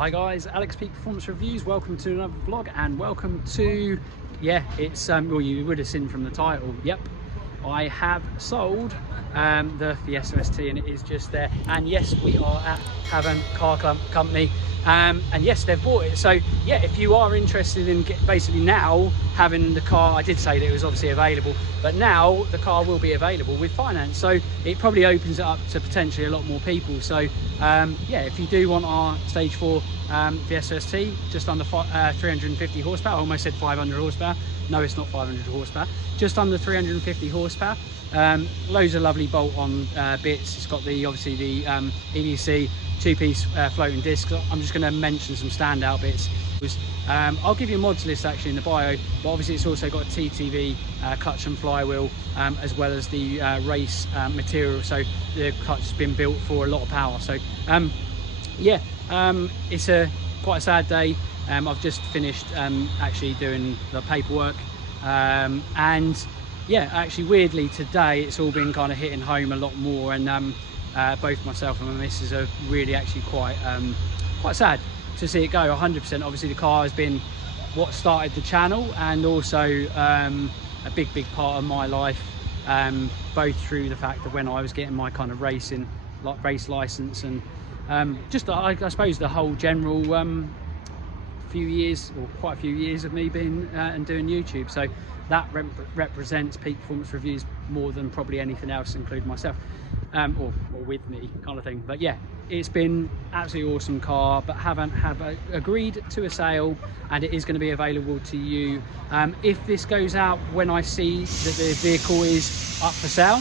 Hi guys, Alex Peak Performance Reviews. Welcome to another vlog and welcome to, it's, well, you would have seen from the title, yep, I have sold the Fiesta ST and it is just there. And yes, we are at Havan Car Company and yes, they've bought it. So yeah, if you are interested in basically now having the car, I did say that it was obviously available, but now the car will be available with finance. So it probably opens it up to potentially a lot more people. So yeah, if you do want our stage 4 Fiesta ST, just under 350 horsepower, I almost said 500 horsepower. No, it's not 500 horsepower, just under 350 horsepower. Loads of lovely bolt-on bits. It's got the obviously the EDC two-piece floating disc. I'm just going to mention some standout bits. I'll give you a mods list actually in the bio, but obviously it's also got a TTV clutch and flywheel, as well as the race material. So the clutch has been built for a lot of power. So yeah, it's quite a sad day. I've just finished actually doing the paperwork, and yeah, actually weirdly today it's all been kind of hitting home a lot more, and both myself and my missus are really actually quite sad to see it go. 100%. Obviously the car has been what started the channel, and also a big part of my life, both through the fact that when I was getting my kind of race license, and just I suppose the whole general few years, or quite a few years of me being and doing YouTube. So that represents Peak Performance Reviews more than probably anything else, including myself, or with me kind of thing. But yeah, it's been absolutely awesome car, but have agreed to a sale, and it is going to be available to you. If this goes out when I see that the vehicle is up for sale,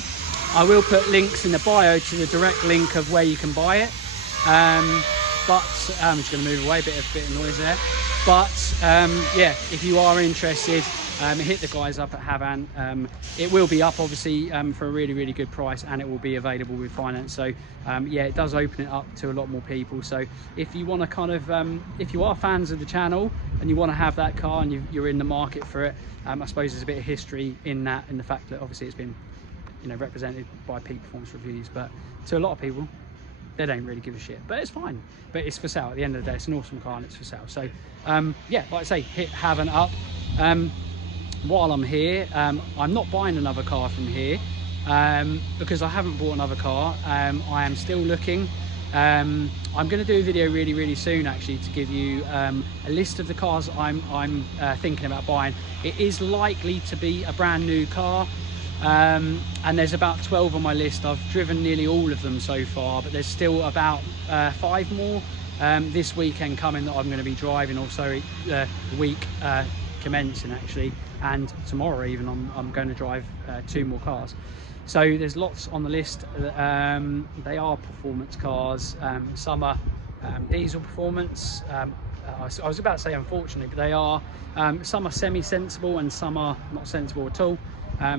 I will put links in the bio to the direct link of where you can buy it. But I'm just going to move away, a bit of noise there. But yeah, if you are interested, hit the guys up at Havan. It will be up obviously for a really good price, and it will be available with finance. So yeah, it does open it up to a lot more people. So if you want to kind of if you are fans of the channel and you want to have that car and you're in the market for it, I suppose there's a bit of history in that, in the fact that obviously it's been, you know, represented by Peak Performance Reviews, but to a lot of people they don't really give a shit, but it's fine. But it's for sale at the end of the day. It's an awesome car and it's for sale. So yeah, like I say, hit Havan up. While I'm here, I'm not buying another car from here because I haven't bought another car. I am still looking. I'm going to do a video really soon actually to give you a list of the cars I'm thinking about buying. It is likely to be a brand new car. And there's about 12 on my list. I've driven nearly all of them so far, but there's still about 5 more this weekend coming that I'm going to be driving. Also the week commencing actually, and tomorrow even I'm going to drive 2 more cars. So there's lots on the list. They are performance cars. Some are diesel performance. I was about to say unfortunately, but they are. Some are semi-sensible and some are not sensible at all.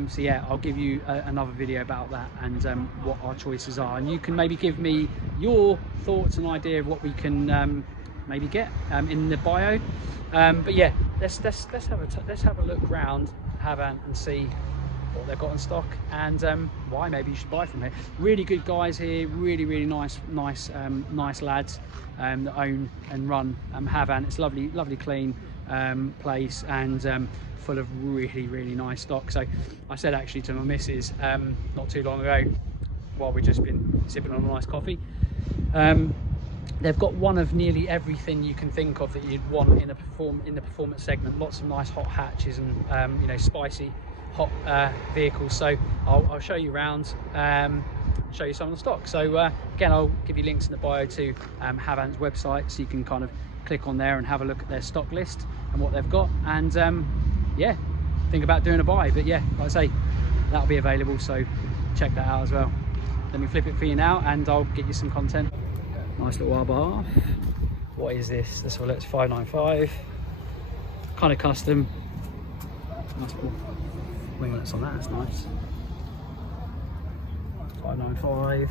So yeah, I'll give you another video about that and what our choices are, and you can maybe give me your thoughts and idea of what we can maybe get in the bio. But yeah, let's have a look round Havan and see what they've got in stock, and why maybe you should buy from here. Really good guys here, really nice lads that own and run Havan. It's lovely clean place, and full of really nice stock. So I said actually to my missus not too long ago, while we've just been sipping on a nice coffee, they've got one of nearly everything you can think of that you'd want in the performance segment. Lots of nice hot hatches and you know, spicy hot vehicles. So I'll show you around, show you some of the stock. So again, I'll give you links in the bio to Havan's website, so you can kind of click on there and have a look at their stock list and what they've got, and yeah, think about doing a buy. But yeah, like I say, that'll be available, so check that out as well. Let me flip it for you now and I'll get you some content. Nice little R-bar. What is this? This one, it's 595, kind of custom. Nice winglets on that, that's nice. 595.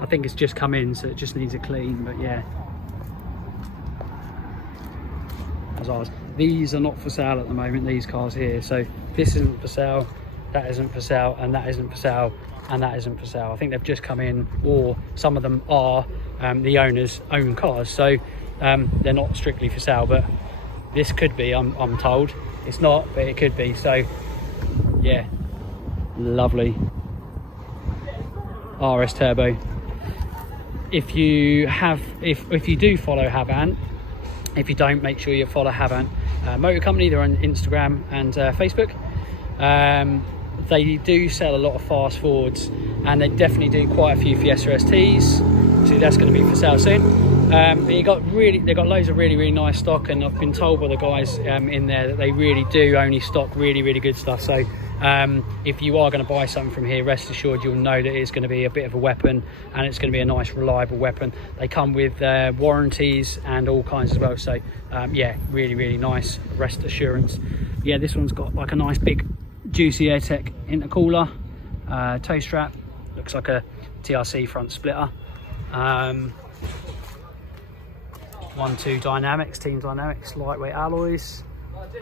I think it's just come in, so it just needs a clean, but yeah. As ours. These are not for sale at the moment, these cars here, so this isn't for sale. that isn't for sale, and that isn't for sale, and that isn't for sale. I think they've just come in, or some of them are the owners' own cars, so they're not strictly for sale, but this could be, I'm told. It's not, but it could be. So yeah, lovely RS Turbo. If you do follow Havant, if you don't, make sure you follow Havant Motor Company. They're on Instagram and Facebook. They do sell a lot of fast forwards, and they definitely do quite a few Fiesta STs, so that's going to be for sale soon. But they've got loads of really nice stock, and I've been told by the guys in there that they really do only stock really good stuff. So if you are going to buy something from here, rest assured you'll know that it's going to be a bit of a weapon, and it's going to be a nice reliable weapon. They come with warranties and all kinds as well, so yeah, really nice, rest assurance. Yeah, this one's got like a nice big juicy AirTech intercooler, toe strap, looks like a TRC front splitter, 1-2 dynamics, team dynamics, lightweight alloys.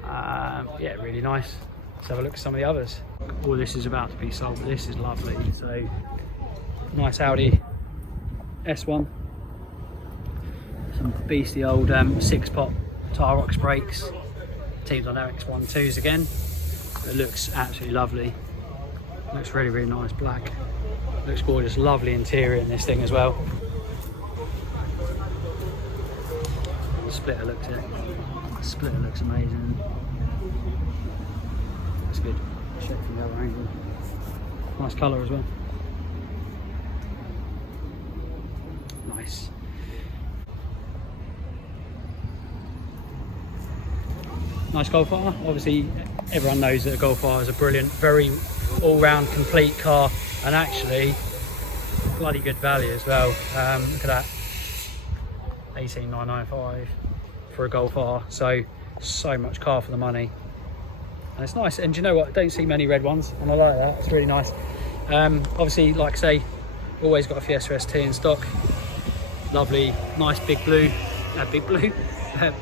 Yeah, really nice. Let's have a look at some of the others. All this is about to be sold, but this is lovely. So nice Audi S1, some beastly old 6-pot Tyrox brakes, team dynamics 1-2s again. It looks absolutely lovely, looks really nice, black, looks gorgeous. Lovely interior in this thing as well. The splitter looks amazing. That's good. Check from the other angle. Nice colour as well. Nice. Nice Golf R. Obviously everyone knows that a Golf R is a brilliant, very all-round complete car, and actually bloody good value as well. Look at that, 18,995 for a Golf R. So much car for the money, and it's nice. And do you know what, I don't see many red ones, and I like that. It's really nice. Obviously, like I say, always got a Fiesta ST in stock. Lovely, nice big blue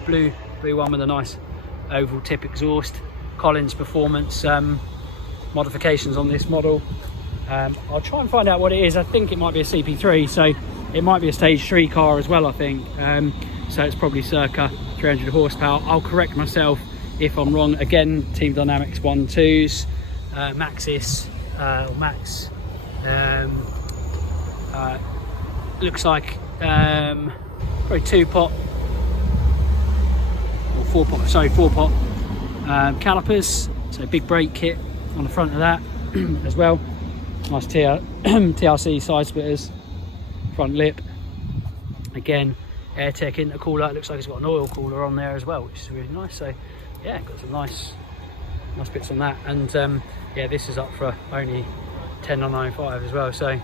blue one with a nice oval tip exhaust. Collins Performance modifications on this model. I'll try and find out what it is. I think it might be a CP3, so it might be a stage 3 car as well, I think. So it's probably circa 300 horsepower. I'll correct myself if I'm wrong. Again, Team Dynamics 1-2s, Maxis or Max. Looks like probably 2-pot or 4-pot. Sorry, 4-pot calipers. So big brake kit on the front of that as well. Nice TRC side splitters, front lip. Again, AirTech intercooler. It looks like it's got an oil cooler on there as well, which is really nice. So yeah, got some nice bits on that. And yeah, this is up for only 10,995 as well. So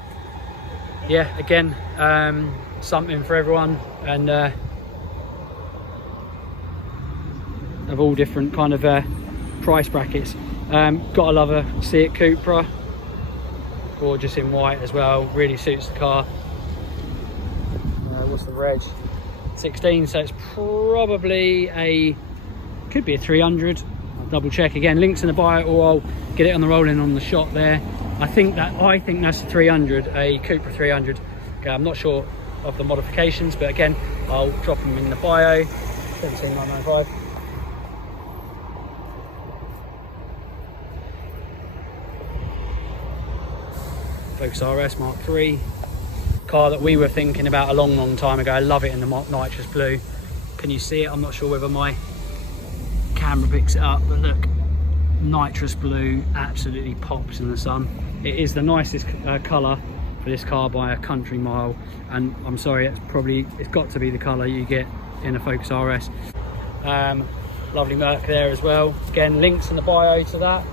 yeah, again, something for everyone, and of all different kind of price brackets. Gotta love a Seat Cupra, gorgeous in white as well, really suits the car. What's the reg? 16, so it's probably could be a 300. I'll double check again, links in the bio, or I'll get it on the rolling on the shot there. I think that's a 300, a Cupra 300. Okay, I'm not sure of the modifications, but again, I'll drop them in the bio. 17,995. Focus RS Mark III, car that we were thinking about a long time ago. I love it in the nitrous blue. Can you see it? I'm not sure whether my camera picks it up, but look, nitrous blue absolutely pops in the sun. It is the nicest colour for this car by a country mile, and I'm sorry, it's got to be the colour you get in a Focus RS. Lovely Merc there as well. Again, links in the bio to that.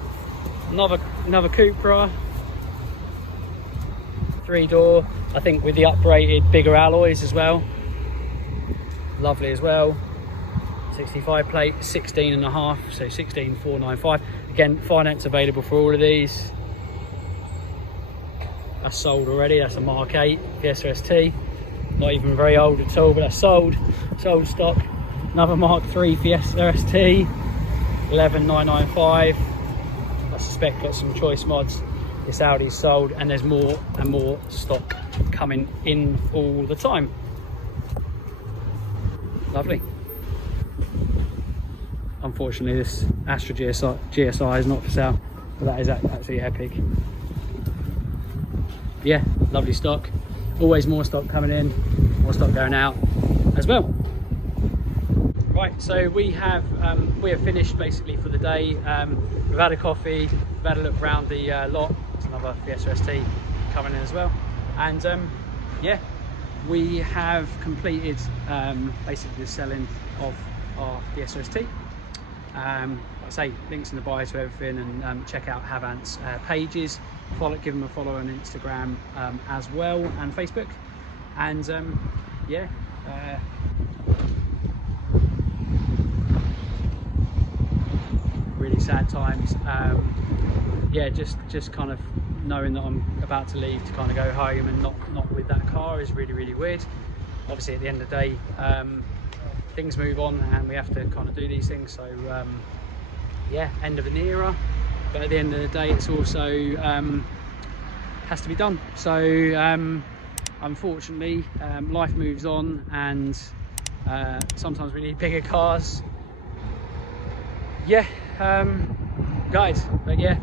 Another Cupra, 3-door, I think with the uprated bigger alloys as well. Lovely as well. 65 plate, 16.5, so 16,495. Again, finance available for all of these. That's sold already. That's a Mark 8 Fiesta ST, not even very old at all, but that's sold stock. Another Mark 3 Fiesta ST, 11,995. suspect got some choice mods. This Audi's sold, and there's more and more stock coming in all the time. Lovely. Unfortunately, this Astra GSI is not for sale, but that is absolutely epic. Yeah, lovely stock. Always more stock coming in, more stock going out as well. Right, so we have finished basically for the day. We've had a coffee, we've had a look around the lot. There's another Fiesta ST coming in as well, and yeah, we have completed basically the selling of our Fiesta ST. Like I say, links in the bio to everything, and check out Havant's pages. Give them a follow on Instagram as well, and Facebook. And yeah, really sad times. Yeah, just kind of knowing that I'm about to leave to kind of go home and not with that car is really weird. Obviously, at the end of the day, things move on and we have to kind of do these things. So yeah, end of an era, but at the end of the day, it's also has to be done. So unfortunately, life moves on, and sometimes we need bigger cars. Yeah, guys, but yeah,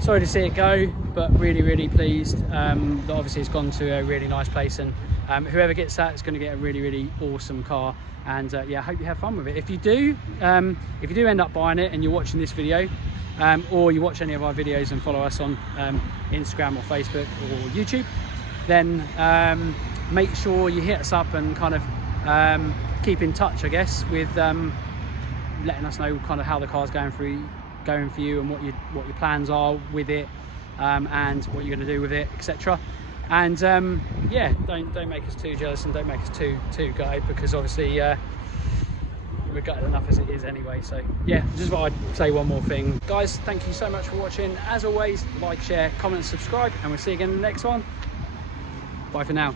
sorry to see it go, but really pleased that obviously it's gone to a really nice place, and whoever gets that is going to get a really awesome car. And yeah, I hope you have fun with it. If you do end up buying it and you're watching this video, or you watch any of our videos and follow us on Instagram or Facebook or YouTube, then make sure you hit us up and kind of keep in touch, I guess, with letting us know kind of how the car's going for you and what your plans are with it, and what you're going to do with it, etc. And yeah, don't make us too jealous, and don't make us too gutted, because obviously we're gutted enough as it is anyway. So yeah, just thought I'd say one more thing. Guys, thank you so much for watching. As always, like, share, comment and subscribe, and we'll see you again in the next one. Bye for now.